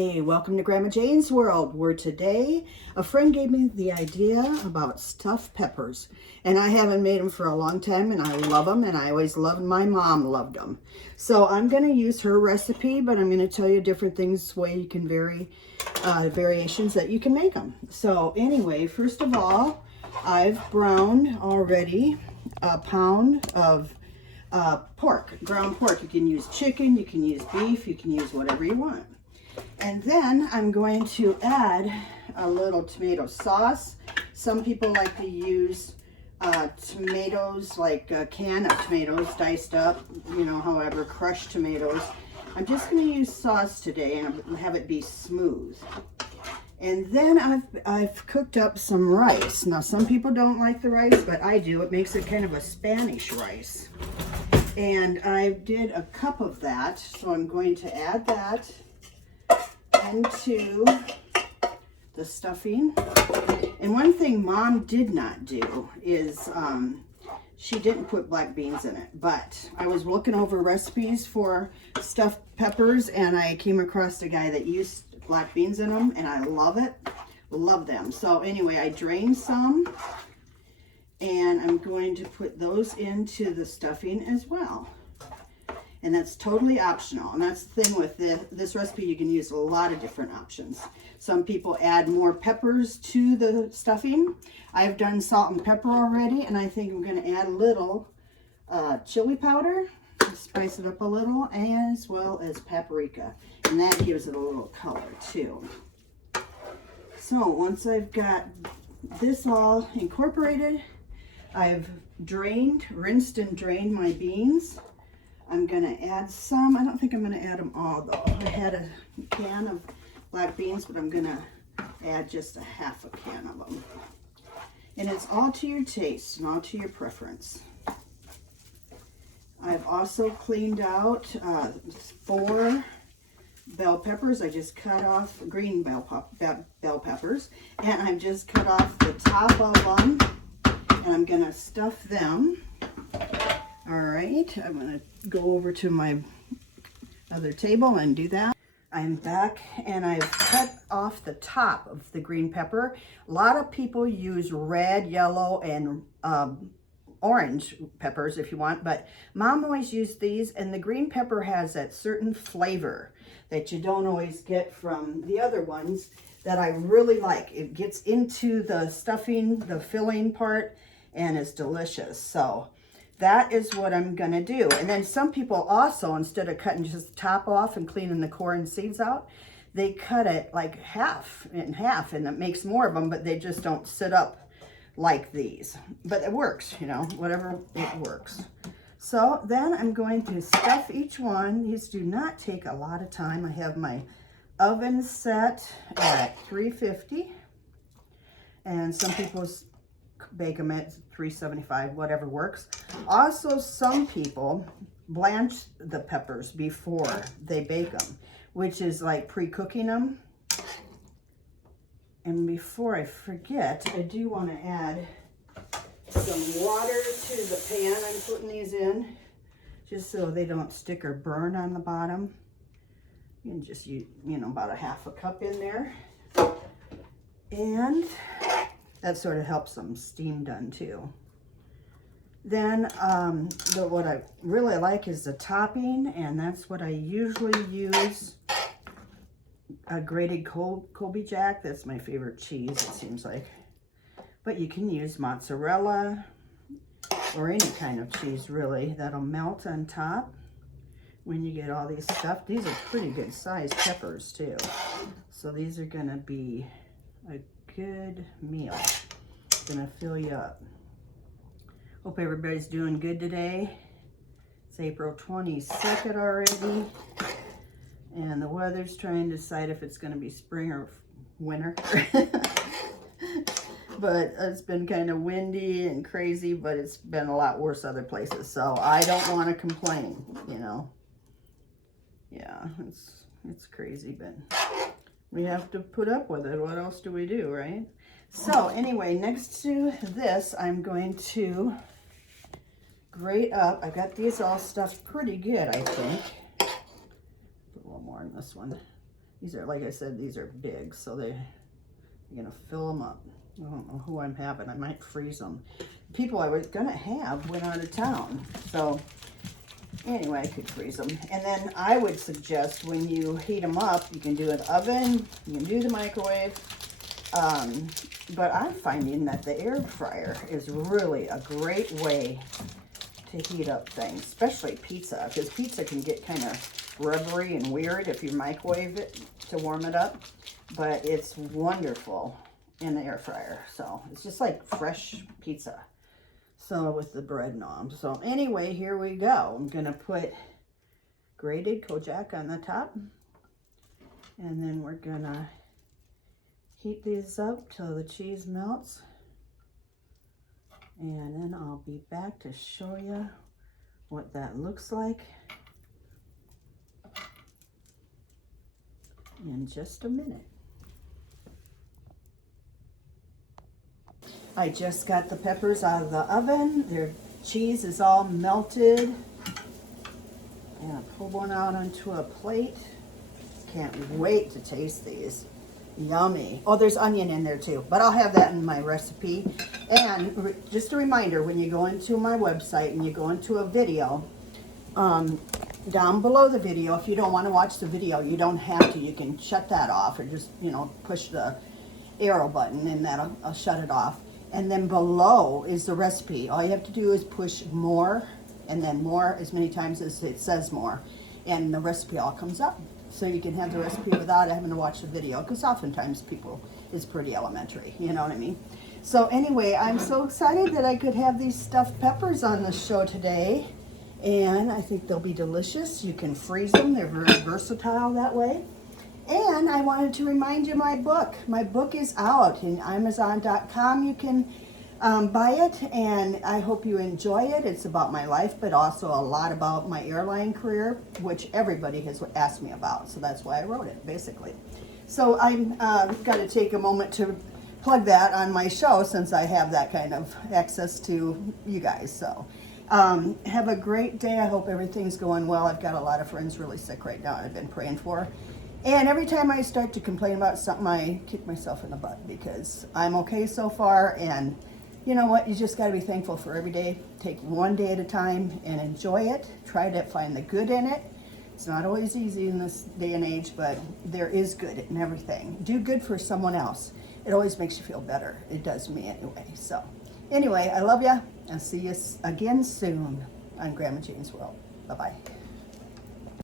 Hey, welcome to Grandma Jane's World, where today a friend gave me the idea about stuffed peppers. And I haven't made them for a long time, and I love them, and I always loved, my mom loved them. So I'm going to use her recipe, but I'm going to tell you different things, way you can vary, variations that you can make them. So anyway, first of all, I've browned already a pound of pork, ground pork. You can use chicken, you can use beef, you can use whatever you want. And then I'm going to add a little tomato sauce. Some people like to use tomatoes, like a can of tomatoes diced up, you know, however, crushed tomatoes. I'm just going to use sauce today and have it be smooth. And then I've cooked up some rice. Now, some people don't like the rice, but I do. It makes it kind of a Spanish rice. And I did a cup of that, so I'm going to add that into the stuffing. And one thing Mom did not do is she didn't put black beans in it, but I was looking over recipes for stuffed peppers and I came across a guy that used black beans in them, and I love it, love them. So anyway, I drained some and I'm going to put those into the stuffing as well. And that's totally optional. And that's the thing with this recipe, you can use a lot of different options. Some people add more peppers to the stuffing. I've done salt and pepper already, and I think I'm gonna add a little chili powder to spice it up a little, as well as paprika. And that gives it a little color too. So once I've got this all incorporated, I've rinsed and drained my beans. I'm going to add some. I don't think I'm going to add them all, though. I had a can of black beans, but I'm going to add just a half a can of them. And it's all to your taste and all to your preference. I've also cleaned out 4 bell peppers. I just cut off green bell peppers, and I've just cut off the top of them, and I'm going to stuff them. All right, I'm going to go over to my other table and do that. I'm back, and I've cut off the top of the green pepper. A lot of people use red, yellow, and orange peppers if you want, but Mom always used these, and the green pepper has that certain flavor that you don't always get from the other ones that I really like. It gets into the stuffing, the filling part, and it's delicious. So that is what I'm going to do. And then some people also, instead of cutting just the top off and cleaning the core and seeds out, they cut it like in half, and it makes more of them, but they just don't sit up like these. But it works, you know, whatever, it works. So then I'm going to stuff each one. These do not take a lot of time. I have my oven set at 350, and some people bake them at 375, whatever works. Also, some people blanch the peppers before they bake them, which is like pre-cooking them. And before I forget, I do want to add some water to the pan I'm putting these in, just so they don't stick or burn on the bottom. You can just use, you know, about a half a cup in there. And that sort of helps them steam done too. Then what I really like is the topping, and that's what I usually use. A grated Colby Jack. That's my favorite cheese, it seems like. But you can use mozzarella or any kind of cheese, really. That'll melt on top when you get all these stuffed. These are pretty good sized peppers too. So these are gonna be a good meal. It's gonna fill you up. Hope everybody's doing good today. It's April 22nd already, and the weather's trying to decide if it's gonna be spring or winter. But it's been kind of windy and crazy, but it's been a lot worse other places, so I don't want to complain, you know. Yeah, it's crazy, but we have to put up with it. What else do we do, right? So anyway, next to this, I'm going to grate up. I've got these all stuffed pretty good, I think. Put a little more in this one. These are, like I said, these are big, so you're gonna fill them up. I don't know who I'm having. I might freeze them. People I was gonna have went out of town, so anyway, I could freeze them. And then I would suggest when you heat them up, you can do an oven, you can do the microwave, but I'm finding that the air fryer is really a great way to heat up things, especially pizza, because pizza can get kind of rubbery and weird if you microwave it to warm it up, but it's wonderful in the air fryer. So it's just like fresh pizza. So with the bread knob. So anyway, here we go. I'm gonna put grated Kojak on the top, and then we're gonna heat these up till the cheese melts, and then I'll be back to show you what that looks like in just a minute. I just got the peppers out of the oven. Their cheese is all melted. And I'll pull one out onto a plate. Can't wait to taste these. Yummy. Oh, there's onion in there too, but I'll have that in my recipe. And just a reminder, when you go into my website and you go into a video, down below the video, if you don't want to watch the video, you don't have to. You can shut that off, or just, push the arrow button and that'll shut it off. And then below is the recipe. All you have to do is push more, and then more as many times as it says more, and the recipe all comes up. So you can have the recipe without having to watch the video, because oftentimes it's pretty elementary, you know what I mean? So anyway, I'm so excited that I could have these stuffed peppers on the show today, and I think they'll be delicious. You can freeze them. They're very versatile that way. And I wanted to remind you my book. My book is out in Amazon.com. You can buy it, and I hope you enjoy it. It's about my life, but also a lot about my airline career, which everybody has asked me about. So that's why I wrote it, basically. So I'm got to take a moment to plug that on my show, since I have that kind of access to you guys. So have a great day. I hope everything's going well. I've got a lot of friends really sick right now I've been praying for. And every time I start to complain about something, I kick myself in the butt, because I'm okay so far. And you know what? You just got to be thankful for every day. Take one day at a time and enjoy it. Try to find the good in it. It's not always easy in this day and age, but there is good in everything. Do good for someone else. It always makes you feel better. It does me anyway. So anyway, I love you, and see you again soon on Grandma Jane's World. Bye-bye.